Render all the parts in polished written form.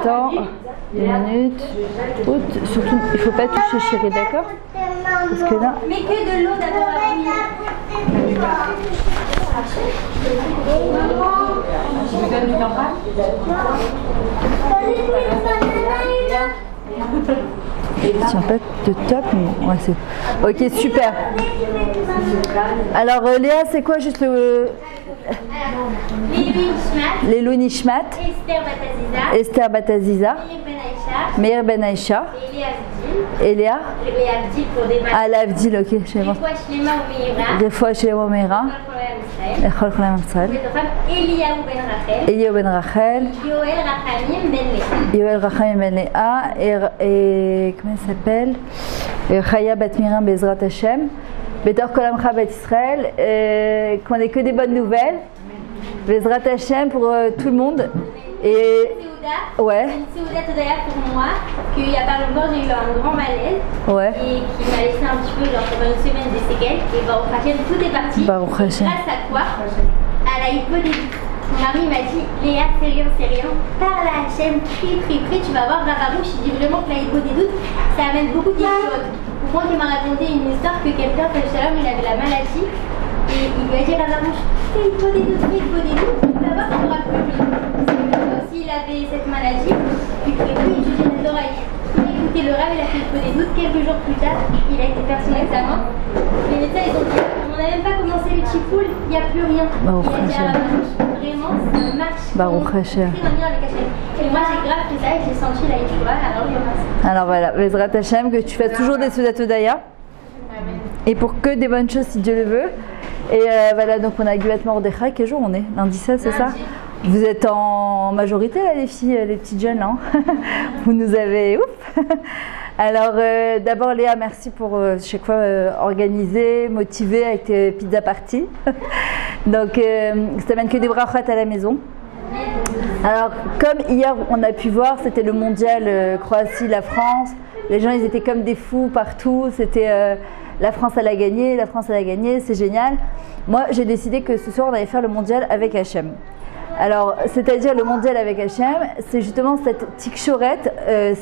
attends, 2 minutes. Surtout, il ne faut pas toucher chérie, d'accord? Parce que là... Mais que de l'eau d'abord à bouillir. Je vous donne une campagne. Tiens, pas de top, mais ouais, c'est... Ok, super. Alors, Léa, c'est quoi juste le... Lélu Nishmat, Nishmat, Esther Bataziza, Meir Ben Aïcha, et Léa pour des Ah, l'Avdil, ok, je sais pas. Des fois, chez les Momeira, Echol Cholam Israël, Eliyahu Ben Rachel, Yoel Rachamim Ben Léa, et comment elle s'appelle? Chaya Bat Miriam Bezrat Hashem. Betor Kolamcha Bat Israël, qu'on ait que des bonnes nouvelles. Bezrat Hashem pour tout le monde. Et ouais. Une Seouda Todaya pour moi, qu'il n'y a pas longtemps j'ai eu un grand malaise. Ouais. Et qui m'a laissé un petit peu, genre pendant une semaine des séquelles. Et Baruch Hashem, tout est parti. Baruch Hashem. Grâce à quoi? À la hypodésie. Mon mari m'a dit, Léa, c'est rien. Parle à Hachem, prie, tu vas voir Ravarouche. Il dit vraiment que la hypodésie, ça amène beaucoup de choses. Pour moi, il m'a raconté une histoire que quelqu'un, Shalom, il avait la maladie. Et il lui a dit, Ravarouche, fais hypodésie, ça va, ça ne pourra plus. S'il avait cette maladie, il ne pouvait plus étudier les oreilles. Il a écouté le rêve, il a fait des doutes. Quelques jours plus tard, il a été faire son examen. Les médecins, ils ont dit, on n'a même pas commencé les chipoules, il n'y a plus rien. Il a dit à Ravarouche, vraiment, ça marche. Baruch Hashem. Et moi, j'ai grave fait ça et j'ai senti la yeshiva, alors il y aura ça. Alors voilà, Bezrat Hashem, que tu fasses toujours des Seudat Todaya. Et pour que des bonnes choses si Dieu le veut. Et voilà, donc on a Gulat Mordechai. Quel jour on est? Lundi 16, c'est ça? Vous êtes en majorité là les filles, les petites jeunes là. Vous nous avez ouf. Alors d'abord Léa, merci pour chaque fois organiser, motiver avec tes pizza parties. Donc ça t'amène que des brachot à la maison. Alors comme hier on a pu voir, c'était le mondial Croatie, la France. Les gens ils étaient comme des fous partout. C'était la France elle a gagné, c'est génial. Moi j'ai décidé que ce soir on allait faire le mondial avec Hachem. Alors, c'est-à-dire le mondial avec Hachem, c'est justement cette tikshorette,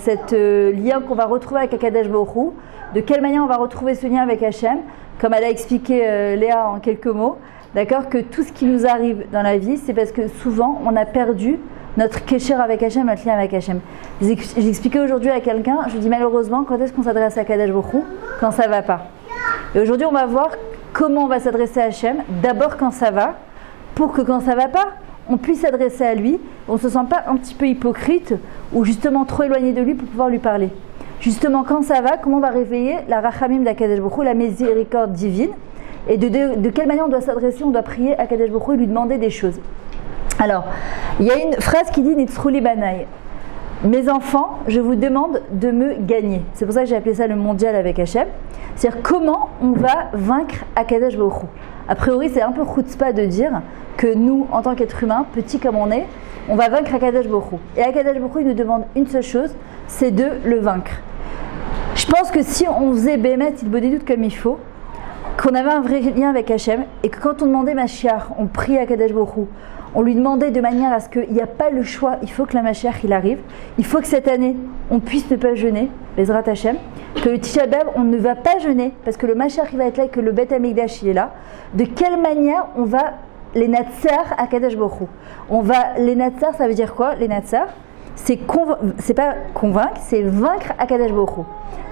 cet lien qu'on va retrouver avec Akadosh Baruch Hu. De quelle manière on va retrouver ce lien avec Hachem? Comme elle a expliqué Léa en quelques mots, d'accord, que tout ce qui nous arrive dans la vie, c'est parce que souvent on a perdu notre kesher avec Hachem, notre lien avec Hachem. J'expliquais aujourd'hui à quelqu'un, je lui dis malheureusement, quand est-ce qu'on s'adresse à Akadosh Baruch Hu? Quand ça va pas. Et aujourd'hui, on va voir comment on va s'adresser à Hachem. D'abord quand ça va, pour que quand ça va pas, on puisse s'adresser à lui, on ne se sent pas un petit peu hypocrite ou justement trop éloigné de lui pour pouvoir lui parler. Justement, quand ça va, comment on va réveiller la rachamim d'Akadosh Baruch Hu, la miséricorde divine, et de quelle manière on doit s'adresser, on doit prier à Akadosh Baruch Hu et lui demander des choses. Alors, il y a une phrase qui dit Nitzruli Banai. Mes enfants, je vous demande de me gagner. C'est pour ça que j'ai appelé ça le mondial avec Hachem. C'est-à-dire comment on va vaincre Akadosh Baruch Hu. A priori, c'est un peu chutzpah de dire que nous, en tant qu'êtres humains, petits comme on est, on va vaincre Akadosh Baruch Hu. Et Akadosh Baruch Hu, il nous demande une seule chose, c'est de le vaincre. Je pense que si on faisait Bémet, il beau des doutes comme il faut, qu'on avait un vrai lien avec Hachem, et que quand on demandait Mashiach, on priait Akadosh Baruch Hu, on lui demandait de manière à ce qu'il n'y a pas le choix, il faut que la Mashiach il arrive, il faut que cette année, on puisse ne pas jeûner, Bezrat Hachem, que le Tisha B'Av, on ne va pas jeûner, parce que le Mashiach il va être là et que le Beth Amikdash il est là. De quelle manière on va les Natser à Kadesh Baruch Hu? On va les Natser, ça veut dire quoi? Les Natser, c'est pas convaincre, c'est vaincre à Kadesh Baruch Hu.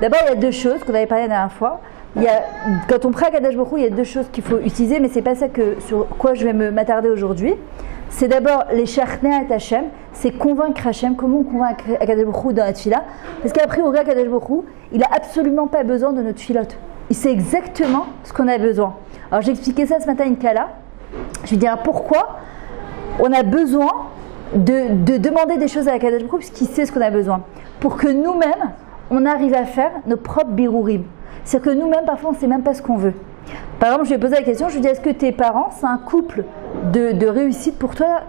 D'abord, il y a deux choses qu'on avait parlé la dernière fois. Quand on prie à Kadesh Baruch Hu, il y a deux choses qu'il faut utiliser, mais c'est pas ça sur quoi je vais m'attarder aujourd'hui. C'est d'abord les Shachnei Hachem, c'est convaincre Hachem. Comment on convainc Akadosh Baruch Hu dans la tefila? Parce qu'a priori, Akadosh Baruch Hu, il n'a absolument pas besoin de notre filote. Il sait exactement ce qu'on a besoin. Alors j'ai expliqué ça ce matin à une Kala. Je vais dire pourquoi on a besoin de demander des choses à Akadosh Baruch Hu, puisqu'il sait ce qu'on a besoin. Pour que nous-mêmes, on arrive à faire nos propres birourim. C'est-à-dire que nous-mêmes, parfois, on ne sait même pas ce qu'on veut. Par exemple, je lui ai posé la question, je lui ai dit, est-ce que tes parents, c'est un couple de réussite pour toi,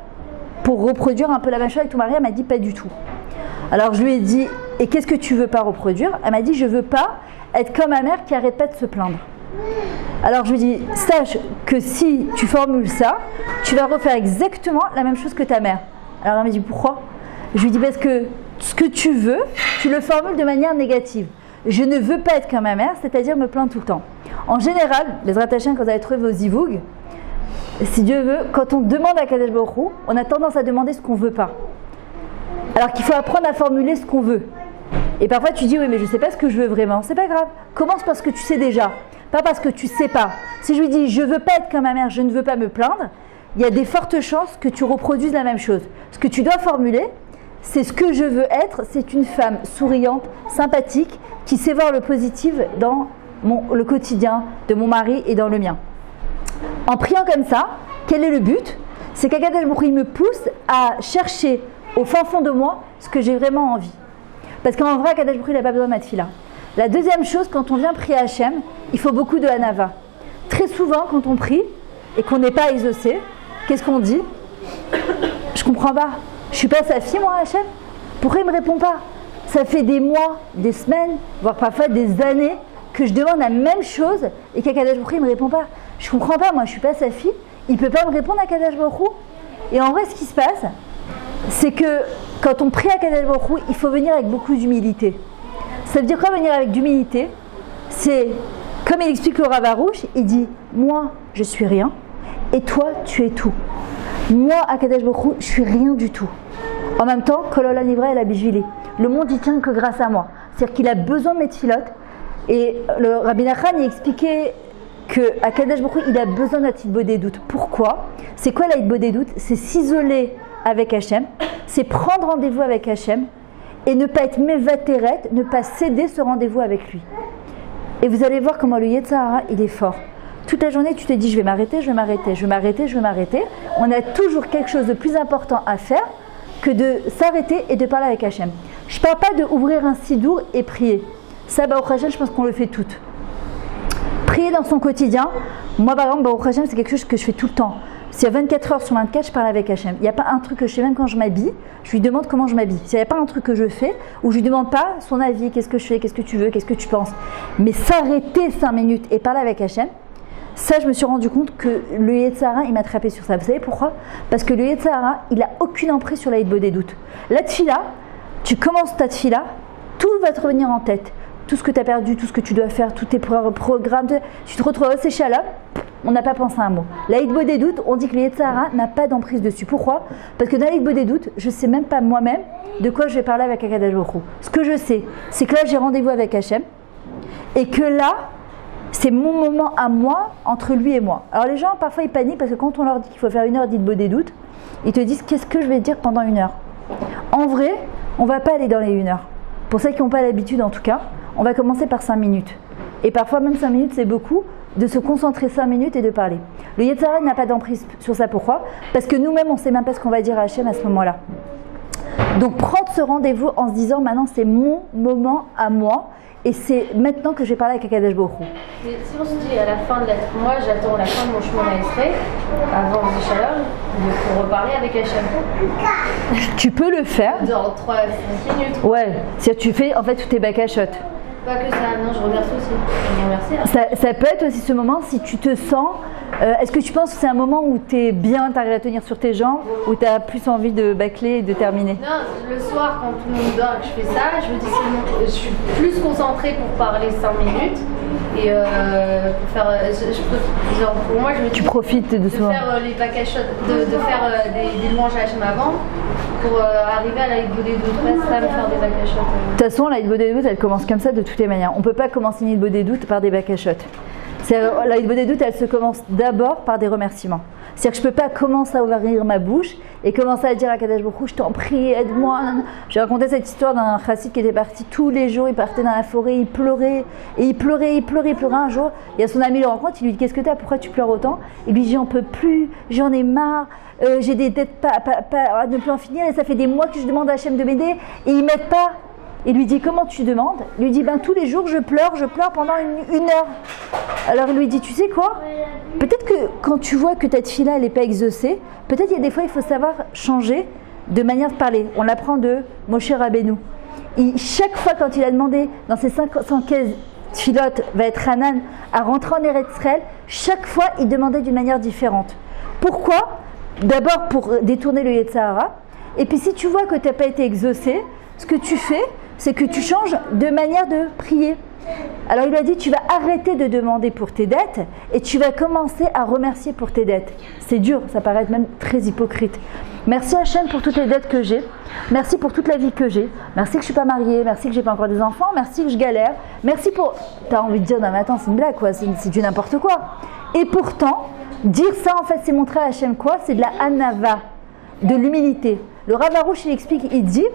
pour reproduire un peu la même chose avec ton mari? Elle m'a dit, pas du tout. Alors je lui ai dit, et qu'est-ce que tu veux pas reproduire? Elle m'a dit, je veux pas être comme ma mère qui arrête pas de se plaindre. Alors je lui ai dit, sache que si tu formules ça, tu vas refaire exactement la même chose que ta mère. Alors elle m'a dit, pourquoi? Je lui ai dit, parce que ce que tu veux, tu le formules de manière négative. Je ne veux pas être comme ma mère, c'est-à-dire me plaindre tout le temps. En général, les Ratachim, quand vous allez trouver vos zivoug, si Dieu veut, quand on demande à Kadesh Baruch Hu, on a tendance à demander ce qu'on ne veut pas. Alors qu'il faut apprendre à formuler ce qu'on veut. Et parfois tu dis oui mais je ne sais pas ce que je veux vraiment. C'est pas grave. Commence par ce que tu sais déjà, pas parce que tu ne sais pas. Si je lui dis je ne veux pas être comme ma mère, je ne veux pas me plaindre, il y a des fortes chances que tu reproduises la même chose. Ce que tu dois formuler, c'est ce que je veux être, c'est une femme souriante, sympathique, qui sait voir le positif dans le quotidien de mon mari et dans le mien. En priant comme ça, quel est le but? C'est qu'Akadosh Baruch Hu me pousse à chercher au fin fond de moi ce que j'ai vraiment envie. Parce qu'en vrai, Akadosh Baruch Hu n'a pas besoin de ma tefila. La deuxième chose, quand on vient prier Hachem, il faut beaucoup de hanava. Très souvent, quand on prie et qu'on n'est pas exaucé, qu'est-ce qu'on dit? Je comprends pas. Je suis pas sa fille, moi, Hachem. Pourquoi il me répond pas? Ça fait des mois, des semaines, voire parfois des années que je demande la même chose et qu'Akadosh Baruch Hu ne me répond pas. Je comprends pas, moi, je suis pas sa fille. Il peut pas me répondre à Akadosh Baruch Hu. Et en vrai, ce qui se passe, c'est que quand on prie à Akadosh Baruch Hu, il faut venir avec beaucoup d'humilité. Ça veut dire quoi venir avec d'humilité? C'est, comme il explique le Rav Arush, il dit « Moi, je suis rien, et toi, tu es tout. Moi, Akadosh Baruch Hu, je suis rien du tout. » En même temps, Kolola Nivra et la Bijvili. Le monde, il tient que grâce à moi. C'est-à-dire qu'il a besoin de mes tfilotes. Et le Rabbi Nachman, il expliquait que Akadosh Baruch Hu, il a besoin d'un hitbo des doutes. Pourquoi? C'est quoi la hitbo des doutes? C'est s'isoler avec Hachem, c'est prendre rendez-vous avec Hachem et ne pas être mévateret, ne pas céder ce rendez-vous avec lui. Et vous allez voir comment le Yetzer Hara, il est fort. Toute la journée, tu te dis je vais m'arrêter, je vais m'arrêter, je vais m'arrêter, je vais m'arrêter. On a toujours quelque chose de plus important à faire que de s'arrêter et de parler avec Hachem. Je ne parle pas d'ouvrir un sidour et prier. Ça, Baruch Hashem, je pense qu'on le fait toutes. Prier dans son quotidien, moi par exemple, Baruch Hashem, c'est quelque chose que je fais tout le temps. S'il y a 24 heures sur 24, je parle avec Hachem. Il n'y a pas un truc que je fais, même quand je m'habille, je lui demande comment je m'habille. S'il n'y a pas un truc que je fais, où je lui demande pas son avis, qu'est-ce que je fais, qu'est-ce que tu veux, qu'est-ce que tu penses. Mais s'arrêter 5 minutes et parler avec Hachem, ça je me suis rendu compte que le Yetzer Hara, il m'a attrapé sur ça. Vous savez pourquoi? Parce que le Yetzer Hara, il n'a aucune emprise sur la hitbo des doutes. La tfila, tu commences ta tfila, tout va te revenir en tête. Tout ce que tu as perdu, tout ce que tu dois faire, tous tes programmes, tu te retrouves séché à l'homme, on n'a pas pensé à un mot. La hitbo des doutes, on dit que le Yetzer Hara n'a pas d'emprise dessus. Pourquoi? Parce que dans la hitbo des doutes, je ne sais même pas moi-même de quoi je vais parler avec Akadosh Baruch Hu. Ce que je sais, c'est que là j'ai rendez-vous avec Hachem et que là, c'est mon moment à moi, entre lui et moi. Alors les gens, parfois ils paniquent parce que quand on leur dit qu'il faut faire 1 heure d'hitbo des doutes, ils te disent qu'est-ce que je vais dire pendant 1 heure. En vrai, on ne va pas aller dans les 1 heure. Pour ceux qui n'ont pas l'habitude en tout cas, on va commencer par 5 minutes. Et parfois même 5 minutes c'est beaucoup, de se concentrer 5 minutes et de parler. Le Yetzer Hara n'a pas d'emprise sur ça. Pourquoi? Parce que nous-mêmes on ne sait même pas ce qu'on va dire à Hachem à ce moment-là. Donc prendre ce rendez-vous en se disant maintenant c'est mon moment à moi et c'est maintenant que je vais parler avec Akadosh Baruch Hu. Si on se dit à la fin de moi j'attends la fin de mon chemin à Esrei, avant le Shalom, pour reparler avec Hachem. Tu peux le faire. Dans 3-5 minutes. Ouais, si tu fais en fait tous tes bakashot. Pas que ça, non, je remercie aussi. Je remercie, hein. Ça peut être aussi ce moment si tu te sens. Est-ce que tu penses que c'est un moment où tu es bien, tu arrives à tenir sur tes jambes, ou tu as plus envie de bâcler et de terminer? Non, le soir quand tout le monde dort et que je fais ça, je me dis c'est bon, je suis plus concentrée pour parler 5 minutes. Et pour faire. Genre, pour moi, je me dis. Tu profites de ce moment. Faire les bakashot, de faire des louanges à Hachem avant pour arriver à la hitbo des doutes, pas me faire des bakashot. De toute façon, la hitbo des doutes, elle commence comme ça de toutes les manières. On ne peut pas commencer une hitbo des doutes par des bakashot. La hitbo des doutes, elle se commence d'abord par des remerciements. C'est-à-dire que je ne peux pas commencer à ouvrir ma bouche et commencer à dire à Kadosh Baruch Hu, je t'en prie, aide-moi. J'ai raconté cette histoire d'un chassid qui était parti tous les jours, il partait dans la forêt, il pleurait, et il pleurait. Un jour, il y a son ami le rencontre, il lui dit qu'est-ce que t'as, pourquoi tu pleures autant? Il lui dit j'en peux plus, j'en ai marre, j'ai des dettes à ne plus en finir, et ça fait des mois que je demande à Hachem de m'aider, et il m'aide pas. Il lui dit comment tu demandes? Il lui dit ben tous les jours je pleure pendant une heure. Alors il lui dit tu sais quoi? Peut-être que quand tu vois que ta tefila elle n'est pas exaucée, peut-être il y a des fois il faut savoir changer de manière de parler. On l'apprend de Moshe Rabbeinu. Chaque fois quand il a demandé dans ses 515 tfilotes va être Hanan à rentrer en Eretz Israël, chaque fois il demandait d'une manière différente. Pourquoi? D'abord pour détourner le Yetzer Hara. Et puis si tu vois que tu n'as pas été exaucé, ce que tu fais, c'est que tu changes de manière de prier. Alors il lui a dit, tu vas arrêter de demander pour tes dettes et tu vas commencer à remercier pour tes dettes. C'est dur, ça paraît même très hypocrite. Merci Hachem pour toutes les dettes que j'ai. Merci pour toute la vie que j'ai. Merci que je ne suis pas mariée. Merci que je n'ai pas encore des enfants. Merci que je galère. Merci pour... Tu as envie de dire, non mais attends, c'est une blague quoi, c'est du n'importe quoi. Et pourtant, dire ça en fait, c'est montrer à Hachem quoi? C'est de la anava, de l'humilité. Le Rav Arush, il explique, il dit,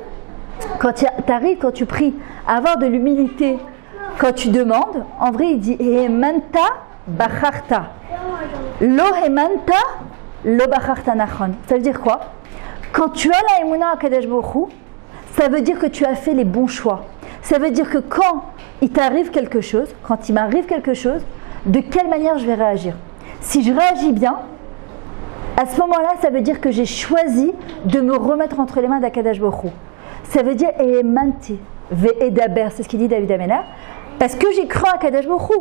quand tu arrives, quand tu pries, à avoir de l'humilité, quand tu demandes, en vrai, il dit Hemanta bacharta. Lo hemanta, lo bacharta nachon. Ça veut dire quoi? Quand tu as la émouna à Kadesh Baruch Hu, ça veut dire que tu as fait les bons choix. Ça veut dire que quand il t'arrive quelque chose, quand il m'arrive quelque chose, de quelle manière je vais réagir? Si je réagis bien, à ce moment-là, ça veut dire que j'ai choisi de me remettre entre les mains d'Akadosh Baruch Hu. Ça veut dire Emanti ve'edaber, c'est ce qu'il dit David Améler, parce que j'ai cru à Akadosh Baruch Hu.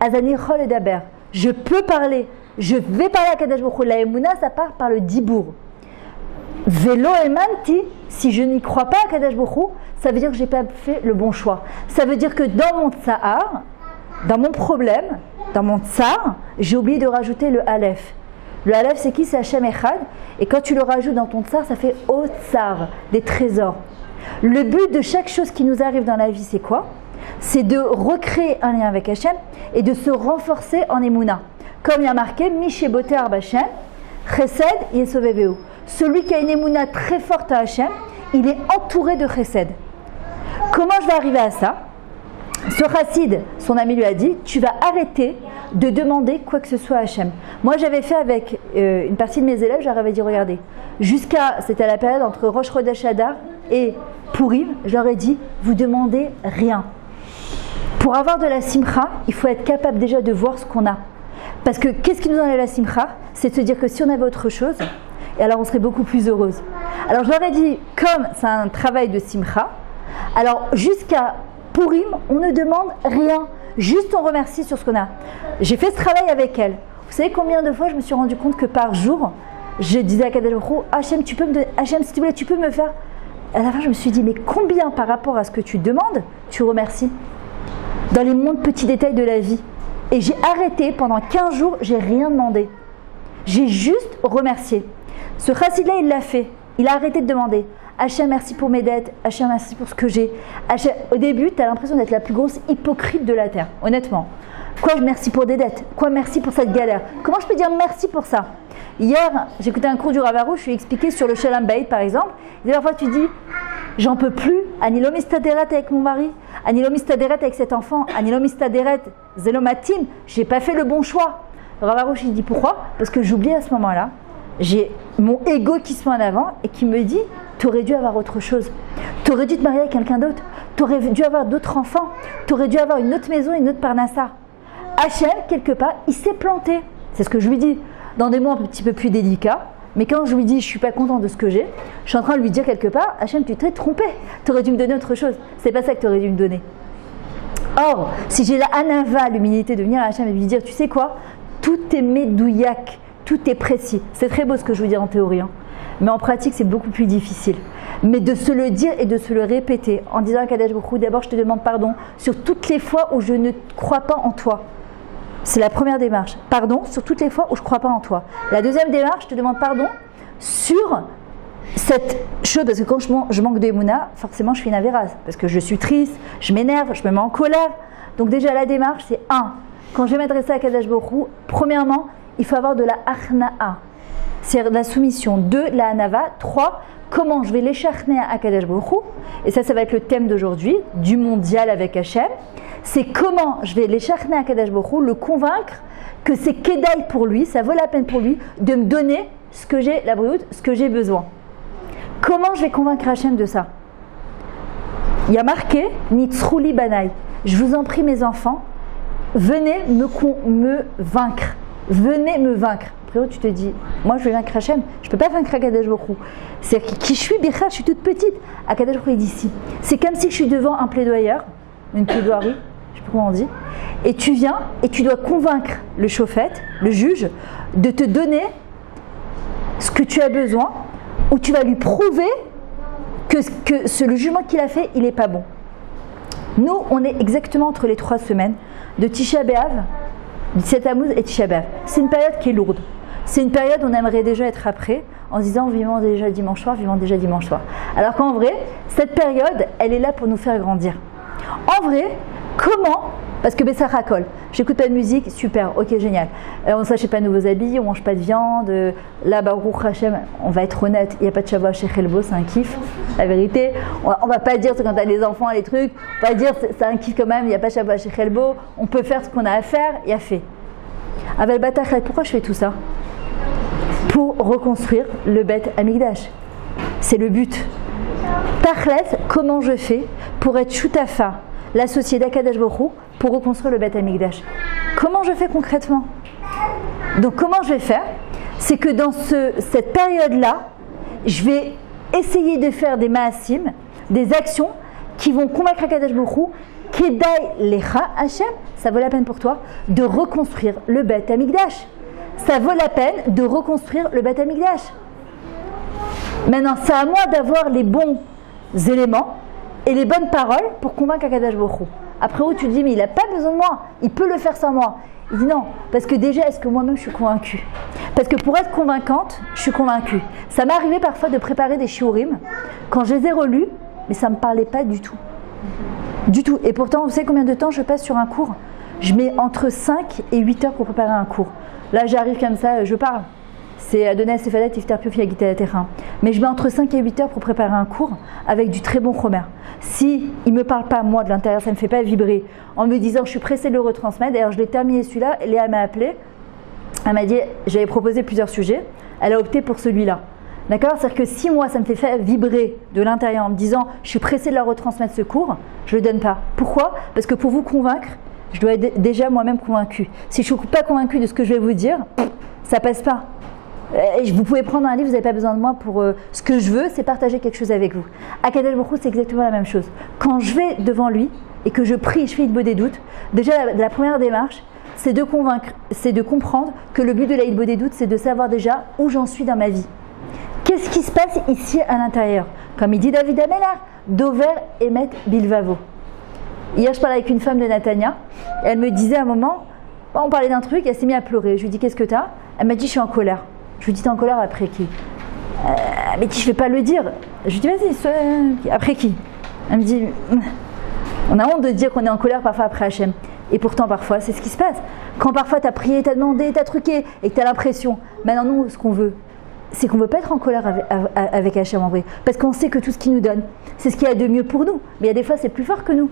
Azani chol edaber. Je peux parler, je vais parler à Akadosh Baruch Hu. La émouna, ça part par le dibour. Velo emanti, si je n'y crois pas à Akadosh Baruch Hu, ça veut dire que je n'ai pas fait le bon choix. Ça veut dire que dans mon tsar, dans mon problème, dans mon tsar, j'ai oublié de rajouter le aleph. Le aleph, c'est qui? C'est Hachem Echad. Et quand tu le rajoutes dans ton tsar, ça fait Otsar, des trésors. Le but de chaque chose qui nous arrive dans la vie, c'est quoi? C'est de recréer un lien avec Hachem et de se renforcer en émouna. Comme il y a marqué, Mishebote Arbachem, Chesed Yesoveveu. Celui qui a une émouna très forte à Hachem, il est entouré de Chesed. Comment je vais arriver à ça? Ce chassid, son ami lui a dit, tu vas arrêter de demander quoi que ce soit à Hachem. Moi, j'avais fait avec une partie de mes élèves, je leur avais dit, regardez, c'était à la période entre Rosh Chodesh Adar et Purim, je leur ai dit, vous demandez rien. Pour avoir de la simcha, il faut être capable déjà de voir ce qu'on a. Parce que qu'est-ce qui nous enlève la simcha? C'est de se dire que si on avait autre chose, et alors on serait beaucoup plus heureuse. Alors je leur ai dit, comme c'est un travail de simcha, alors jusqu'à Purim, on ne demande rien. Juste on remercie sur ce qu'on a. J'ai fait ce travail avec elle. Vous savez combien de fois je me suis rendu compte que par jour, je disais à Kadesh Baruch Hu, Hachem, Hachem, s'il te plaît, tu peux me faire. À la fin, je me suis dit, mais combien par rapport à ce que tu demandes, tu remercies? Dans les mondes petits détails de la vie. Et j'ai arrêté, pendant 15 jours, j'ai rien demandé. J'ai juste remercié. Ce chassid-là, il l'a fait. Il a arrêté de demander. Hachem, merci pour mes dettes. Hachem, merci pour ce que j'ai. Hachem, au début, tu as l'impression d'être la plus grosse hypocrite de la terre, honnêtement. Quoi, merci pour des dettes? Quoi, merci pour cette galère? Comment je peux dire merci pour ça? Hier, j'écoutais un cours du Rav Arush, je lui ai expliqué sur le Shalom Bayit, par exemple. Et parfois, tu dis, j'en peux plus. Anilo mistaderet avec mon mari. Anilo mistaderet avec cet enfant. Anilo mistaderet zelomatim. J'ai pas fait le bon choix. Le Rav Arush, il dit pourquoi? Parce que j'oublie à ce moment-là. J'ai mon ego qui se met en avant et qui me dit, tu aurais dû avoir autre chose. Tu aurais dû te marier avec quelqu'un d'autre. Tu aurais dû avoir d'autres enfants. Tu aurais dû avoir une autre maison, une autre parnassa. Hachem, quelque part, il s'est planté. C'est ce que je lui dis. Dans des mots un petit peu plus délicats. Mais quand je lui dis, je ne suis pas content de ce que j'ai, je suis en train de lui dire quelque part, Hachem, tu t'es trompé. Tu aurais dû me donner autre chose. C'est pas ça que tu aurais dû me donner. Or, si j'ai la anava, l'humilité de venir à Hachem et lui dire, tu sais quoi, tout est médouillac, tout est précis. C'est très beau ce que je vous dis en théorie. Mais en pratique, c'est beaucoup plus difficile. Mais de se le dire et de se le répéter en disant à Kadesh Baruch Hu, d'abord je te demande pardon sur toutes les fois où je ne crois pas en toi. C'est la première démarche. Pardon sur toutes les fois où je ne crois pas en toi. La deuxième démarche, je te demande pardon sur cette chose, parce que quand je manque d'émouna, forcément je suis une avéraze. Parce que je suis triste, je m'énerve, je me mets en colère. Donc déjà la démarche, c'est 1. Quand je vais m'adresser à Kadesh Baruch Hu, premièrement, il faut avoir de la achna'a. C'est la soumission. 2, la hanava. 3, comment je vais l'écharner à Kadesh Baruch Hu. Et ça va être le thème d'aujourd'hui, du mondial avec Hachem. C'est comment je vais l'écharner à Kadesh Baruch Hu, le convaincre que c'est kedaï pour lui, ça vaut la peine pour lui de me donner ce que j'ai, la brioute, ce que j'ai besoin. Comment je vais convaincre Hachem de ça? Il y a marqué Nitzrouli Banaï. Je vous en prie, mes enfants, venez me vaincre. Venez me vaincre. Après, tu te dis, moi je vais vaincre Hachem, je ne peux pas vaincre Akadosh Baruch Hu. C'est-à-dire qui je suis, Bichal, je suis toute petite. Akadosh Baruch Hu est d'ici. C'est comme si je suis devant un plaidoyeur, une plaidoirie, je ne sais pas comment on dit, et tu viens et tu dois convaincre le chauffette, le juge, de te donner ce que tu as besoin où tu vas lui prouver que le jugement qu'il a fait, il n'est pas bon. Nous, on est exactement entre les 3 semaines de Tisha B'Av, 17 Tammuz et Tisha B'Av. C'est une période qui est lourde. C'est une période où on aimerait déjà être après, en se disant vivons déjà dimanche soir, vivons déjà dimanche soir. Alors qu'en vrai, cette période, elle est là pour nous faire grandir. En vrai, comment? Parce que Bessar Hakol, j'écoute pas de musique, super, ok, génial. On ne s'achète pas de nouveaux habits, on mange pas de viande. Là, Baruch Hashem, on va être honnête, il n'y a pas de Shabbat chez Chelbo, c'est un kiff, la vérité. On va pas dire, c'est quand tu as les enfants, les trucs, on va dire, c'est un kiff quand même, il n'y a pas Shabbat chez Chelbo, on peut faire ce qu'on a à faire, il y a fait. Avec Batachak, pourquoi je fais tout ça? Pour reconstruire le Beth Amikdash. C'est le but. Tachlet, comment je fais pour être Shutafa, l'associé d'Akadosh Baruch Hu, pour reconstruire le Beth Amikdash? Comment je fais concrètement? Donc comment je vais faire? C'est que dans cette période-là, je vais essayer de faire des ma'asim, des actions qui vont convaincre Akadosh Baruch Hu, Kedai Lecha Hashem, ça vaut la peine pour toi, de reconstruire le Beth Amikdash. Ça vaut la peine de reconstruire le Beth Amikdash. Maintenant, c'est à moi d'avoir les bons éléments et les bonnes paroles pour convaincre Akadosh Baruch Hu. Après où tu te dis, mais il n'a pas besoin de moi, il peut le faire sans moi. Il dit non, parce que déjà, est-ce que moi-même je suis convaincue? Parce que pour être convaincante, je suis convaincue. Ça m'est arrivé parfois de préparer des shiurim, quand je les ai relus, mais ça ne me parlait pas du tout. Du tout. Et pourtant, vous savez combien de temps je passe sur un cours? Je mets entre 5 et 8 heures pour préparer un cours. Là, j'arrive comme ça, je parle. C'est Adonai Sefadet, Iftar Pio, Fiagita la Terrain. Mais je mets entre 5 et 8 heures pour préparer un cours avec du très bon chomer. Si il ne me parle pas, moi, de l'intérieur, ça ne me fait pas vibrer, en me disant, je suis pressée de le retransmettre. D'ailleurs, je l'ai terminé celui-là, Léa m'a appelé. Elle m'a dit, j'avais proposé plusieurs sujets. Elle a opté pour celui-là. D'accord? C'est-à-dire que si moi, ça me fait vibrer de l'intérieur en me disant, je suis pressée de la retransmettre ce cours, je ne le donne pas. Pourquoi? Parce que pour vous convaincre, je dois être déjà moi-même convaincue. Si je ne suis pas convaincue de ce que je vais vous dire, ça ne passe pas. Vous pouvez prendre un livre, vous n'avez pas besoin de moi pour ce que je veux, c'est partager quelque chose avec vous. À Akadosh Baruch Hu, c'est exactement la même chose. Quand je vais devant lui et que je prie, je fais Hitbo des doutes, déjà la première démarche, c'est de convaincre, c'est de comprendre que le but de la Hitbo des doutes, c'est de savoir déjà où j'en suis dans ma vie. Qu'est-ce qui se passe ici à l'intérieur? Comme il dit David Amélar, Dover Emet Bilvavo. Hier, je parlais avec une femme de Natania, et elle me disait à un moment, on parlait d'un truc, elle s'est mise à pleurer. Je lui dis, qu'est-ce que t'as? Elle m'a dit, je suis en colère. Je lui dis, t'es en colère après qui? Elle m'a dit, je ne vais pas le dire. Je lui dis, vas-y, après qui? Elle me dit, on a honte de dire qu'on est en colère parfois après Hachem. Et pourtant, parfois, c'est ce qui se passe. Quand parfois, tu as prié, tu as demandé, tu as truqué, et que tu as l'impression, maintenant, nous, ce qu'on veut, c'est qu'on ne veut pas être en colère avec Hachem en vrai. Parce qu'on sait que tout ce qu'il nous donne, c'est ce qu'il y a de mieux pour nous. Mais il y a des fois, c'est plus fort que nous.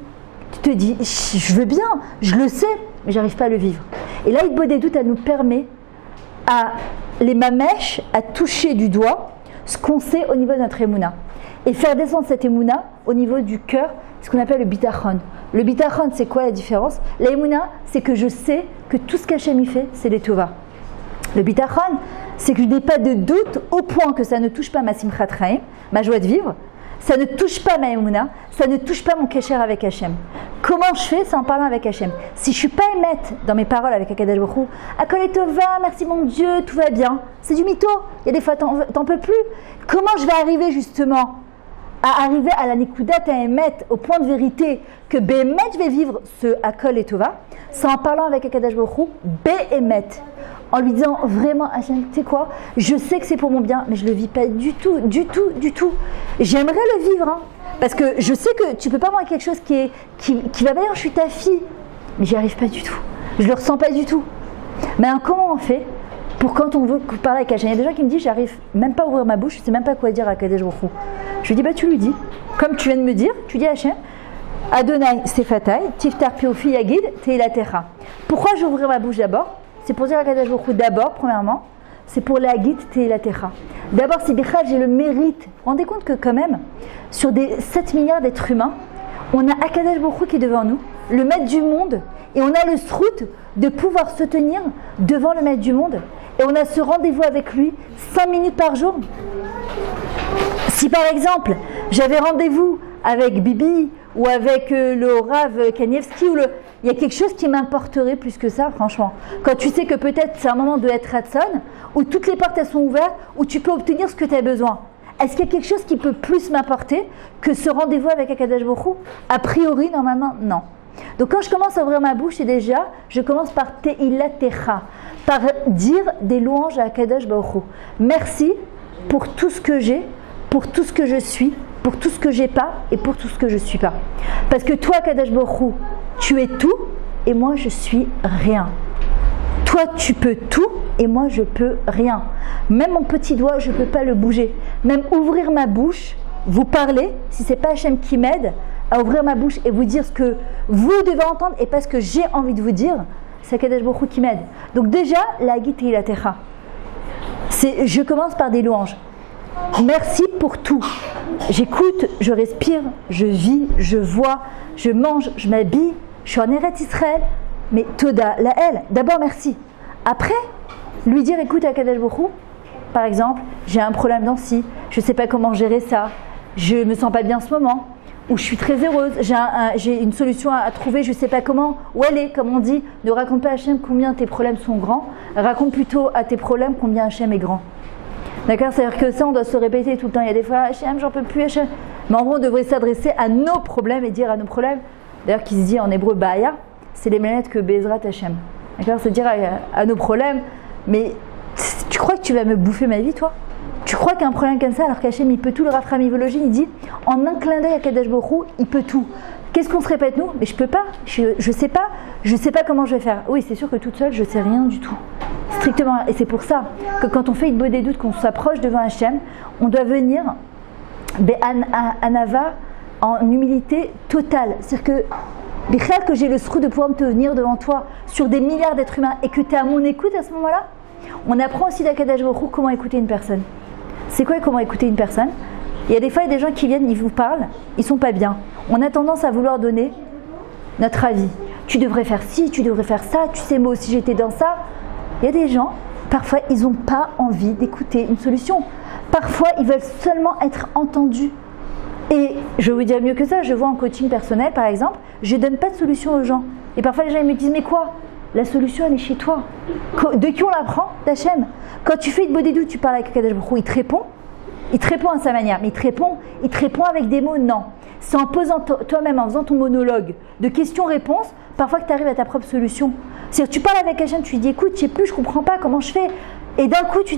Tu te dis, je veux bien, je le sais, mais j'arrive pas à le vivre. Et là, Hitbo des doutes, elle nous permet à les mamèches à toucher du doigt ce qu'on sait au niveau de notre émouna. Et faire descendre cette émouna au niveau du cœur, ce qu'on appelle le bitachon. Le bitachon, c'est quoi la différence? La émouna, c'est que je sais que tout ce qu'Hachem y fait, c'est les tova. Le bitachon, c'est que je n'ai pas de doute au point que ça ne touche pas ma simchat chaim, ma joie de vivre. Ça ne touche pas ma émouna, ça ne touche pas mon kécher avec Hachem. Comment je fais? C'est en parlant avec Hachem. Si je ne suis pas émette dans mes paroles avec Akadosh Baruch Hu, Akol Tova, merci mon Dieu, tout va bien. C'est du mytho. Il y a des fois, t'en peux plus. Comment je vais arriver justement à arriver à la Nikudat à émettre au point de vérité que Bémet je vais vivre ce Akol Tova? C'est en parlant avec Akadosh Baruch Hu, Bémet. En lui disant vraiment, Hachem, tu sais quoi, je sais que c'est pour mon bien, mais je ne le vis pas du tout, du tout, du tout. J'aimerais le vivre, hein, parce que je sais que tu ne peux pas voir quelque chose qui va bien, je suis ta fille, mais j'y arrive pas du tout. Je ne le ressens pas du tout. Mais alors, comment on fait pour quand on veut parler avec Hachem? Il y a des gens qui me disent, j'arrive même pas à ouvrir ma bouche, je ne sais même pas quoi dire à Akadosh Baruch Hu. Je lui dis, bah tu lui dis, comme tu viens de me dire, tu dis à Hachem, Adonai Sefatai, Tiftar Piofi Yagid, Teilatecha. Pourquoi j'ouvrirai ma bouche d'abord? C'est pour dire à Akadosh Baruch Hu d'abord, premièrement, c'est pour la Hagit Teilatecha. D'abord, c'est Bichal, j'ai le mérite. Vous vous rendez compte que quand même, sur des 7 milliards d'êtres humains, on a Akadosh Baruch Hu qui est devant nous, le maître du monde, et on a le srout de pouvoir se tenir devant le maître du monde. Et on a ce rendez-vous avec lui 5 minutes par jour. Si par exemple, j'avais rendez-vous avec Bibi ou avec le Rav Kanievski, il y a quelque chose qui m'importerait plus que ça, franchement. Quand tu sais que peut-être c'est un moment de être Hatson, où toutes les portes elles sont ouvertes, où tu peux obtenir ce que tu as besoin. est-ce qu'il y a quelque chose qui peut plus m'apporter que ce rendez-vous avec Akadosh Baruch Hu? A priori, normalement, non. Donc quand je commence à ouvrir ma bouche, et déjà, je commence par Te'ila Techa, par dire des louanges à Akadosh Baruch Hu. Merci pour tout ce que j'ai, pour tout ce que je suis, pour tout ce que j'ai pas et pour tout ce que je suis pas. Parce que toi, Akadosh Baruch Hu, tu es tout et moi je suis rien. Toi, tu peux tout et moi je peux rien. Même mon petit doigt, je ne peux pas le bouger. Même ouvrir ma bouche, vous parler, si ce n'est pas Hachem qui m'aide à ouvrir ma bouche et vous dire ce que vous devez entendre et pas ce que j'ai envie de vous dire, c'est Akadosh Baruch Hu qui m'aide. Donc déjà, la Hagit Te'ila Techa. Je commence par des louanges. Merci pour tout. J'écoute, je respire, je vis, je vois, je mange, je m'habille, je suis en Eretz Israël. Mais Toda, la elle, d'abord merci. Après, lui dire, écoute Akadosh Baruch Hu, par exemple, j'ai un problème dans ci, je ne sais pas comment gérer ça, je ne me sens pas bien en ce moment, ou je suis très heureuse, j'ai une solution à trouver, je ne sais pas comment, où elle est, comme on dit, ne raconte pas à Hachem combien tes problèmes sont grands, raconte plutôt à tes problèmes combien Hachem est grand. D'accord? C'est-à-dire que ça, on doit se répéter tout le temps. Il y a des fois, Hachem, j'en peux plus, Hachem. Mais en gros, on devrait s'adresser à nos problèmes et dire à nos problèmes, d'ailleurs, qui se dit en hébreu Ba'aya, c'est les mêmes lettres que Bezrat Hachem. D'accord? C'est dire à nos problèmes, mais tu crois que tu vas me bouffer ma vie, toi? Tu crois qu'un problème comme ça, alors qu'Hachem, il peut tout, le Rav Rami Volojin, il dit, en un clin d'œil à Akadosh Baruch Hu, il peut tout. Qu'est-ce qu'on se répète, nous? Mais je peux pas, je sais pas comment je vais faire. Oui, c'est sûr que toute seule, je sais rien du tout. Strictement rien. Et c'est pour ça que quand on fait une bonne des doutes, qu'on s'approche devant Hachem, on doit venir Anava en humilité totale. C'est-à-dire que j'ai le srout de pouvoir me tenir devant toi sur des milliards d'êtres humains et que tu es à mon écoute à ce moment-là, on apprend aussi d'Akadosh Baruch Hu comment écouter une personne. C'est quoi comment écouter une personne? Il y a des fois, il y a des gens qui viennent, ils vous parlent, ils sont pas bien. On a tendance à vouloir donner notre avis. Tu devrais faire ci, tu devrais faire ça, tu sais, moi aussi j'étais dans ça. Il y a des gens, parfois, ils n'ont pas envie d'écouter une solution. Parfois, ils veulent seulement être entendus. Et je vais vous dire mieux que ça, je vois en coaching personnel, par exemple, je ne donne pas de solution aux gens. Et parfois, les gens ils me disent, mais quoi? La solution, elle est chez toi. De qui on la prend? D'Hachem. Quand tu fais une bonne doute, tu parles avec Akadosh Baruch Hu, il te répond à sa manière, mais il te répond avec des mots, non. C'est en posant toi-même, en faisant ton monologue de questions-réponses, parfois que tu arrives à ta propre solution. C'est-à-dire, tu parles avec Hachem, tu lui dis, écoute, je ne sais plus, je ne comprends pas comment je fais. Et d'un coup, tu